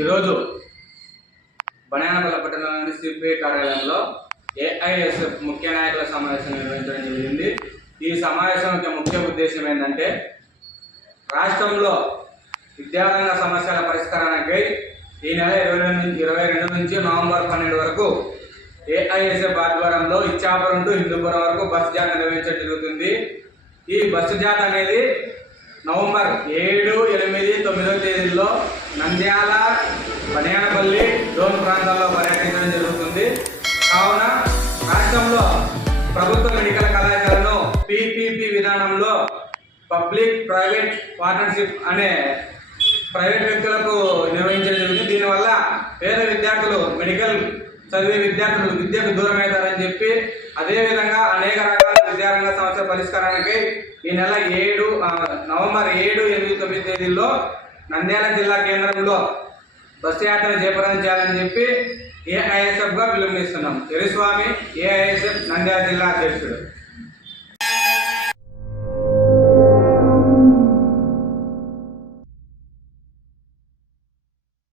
ఈరోజు బనానపల్లి పట్టణంలోని సిపిఐ కార్యాలయంలో ఏఐఎస్ఎఫ్ ముఖ్య నాయకుల సమావేశం నిర్వహించడం జరిగింది. ఈ సమావేశం యొక్క ముఖ్య ఉద్దేశం ఏంటంటే రాష్ట్రంలో విద్యారంగ సమస్యల పరిష్కారానికై ఈ నెల ఇరవై రెండు ఇరవై రెండు నుంచి నవంబర్ పన్నెండు వరకు ఏఐఎస్ఎఫ్ ఆధ్వర్యంలో ఇచ్చాపురం టు హిందూపురం వరకు బస్సు జాత నిర్వహించడం జరుగుతుంది. ఈ బస్సు జాత అనేది నవంబర్ ఏడు ఎనిమిది తొమ్మిదో నంద్యాల బనియానపల్లి డోన్ ప్రాంతాల్లో పర్యటించడం జరుగుతుంది. కావున రాష్ట్రంలో ప్రభుత్వ మెడికల్ కళాశాలను పిపిపి విధానంలో పబ్లిక్ ప్రైవేట్ పార్ట్నర్షిప్ అనే ప్రైవేట్ వ్యక్తులకు నిర్వహించడం జరుగుతుంది. దీనివల్ల పేద విద్యార్థులు మెడికల్ చదివే విద్యార్థులు విద్యకు దూరమవుతారని చెప్పి అదేవిధంగా అనేక రకాల విద్యారంగ సమస్యల పరిష్కారానికి ఈ నెల ఏడు నవంబర్ ఏడు ఎనిమిది తొమ్మిది తేదీల్లో నంద్యాల జిల్లా కేంద్రంలో బస్సు యాత్ర జయప్రదం చేయాలని చెప్పి ఏఐఎస్ఎఫ్గా పిలుపునిస్తున్నాం ఎరిస్వామి ఏఐఎస్ఎఫ్ నంద్యాల జిల్లా అధ్యక్షుడు.